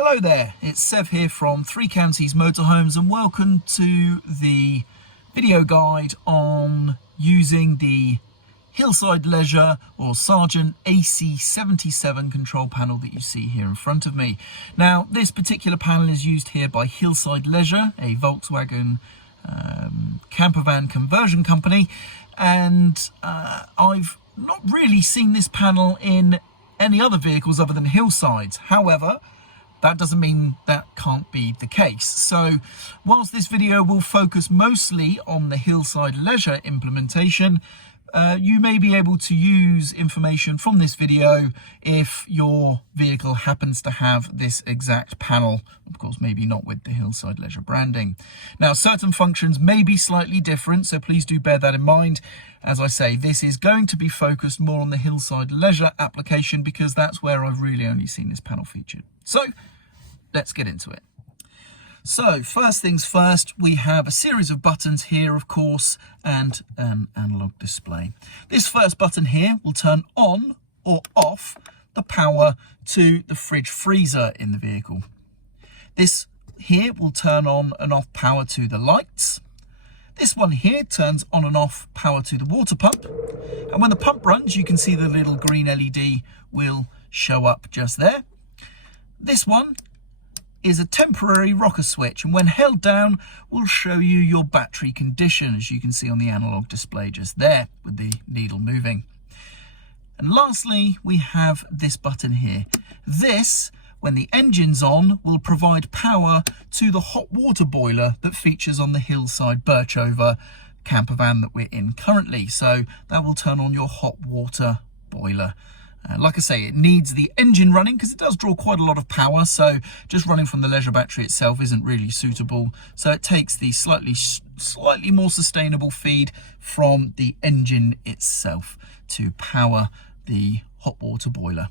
Hello there, it's Sev here from Three Counties Motorhomes and welcome to the video guide on using the Hillside Leisure or Sargent AC77 control panel that you see here in front of me. Now this particular panel is used here by Hillside Leisure, a Volkswagen campervan conversion company, and I've not really seen this panel in any other vehicles other than Hillside's. However, that doesn't mean that can't be the case. So whilst this video will focus mostly on the Hillside Leisure implementation, you may be able to use information from this video if your vehicle happens to have this exact panel. Of course, maybe not with the Hillside Leisure branding. Now, certain functions may be slightly different, so please do bear that in mind. As I say, this is going to be focused more on the Hillside Leisure application because that's where I've really only seen this panel featured. So let's get into it. So first things first, we have a series of buttons here, of course, and an analog display. This first button here will turn on or off the power to the fridge freezer in the vehicle. This here will turn on and off power to the lights. This one here turns on and off power to the water pump. And when the pump runs, you can see the little green LED will show up just there. This one is a temporary rocker switch, and when held down will show you your battery condition, as you can see on the analog display just there with the needle moving. And lastly, we have this button here. This, when the engine's on, will provide power to the hot water boiler that features on the Hillside Birchover campervan that we're in currently. So that will turn on your hot water boiler. Like I say, it needs the engine running because it does draw quite a lot of power, so just running from the Leisure battery itself isn't really suitable. So it takes the slightly more sustainable feed from the engine itself to power the hot water boiler.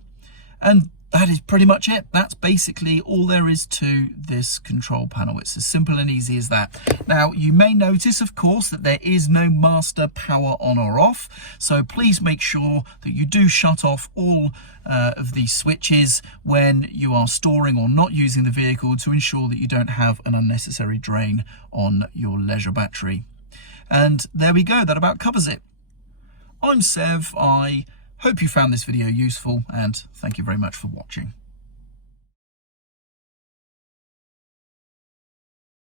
And that is pretty much it. That's basically all there is to this control panel. It's as simple and easy as that. Now, you may notice, of course, that there is no master power on or off. So please make sure that you do shut off all of these switches when you are storing or not using the vehicle to ensure that you don't have an unnecessary drain on your Leisure battery. And there we go. That about covers it. I'm Sev. I hope you found this video useful, and thank you very much for watching.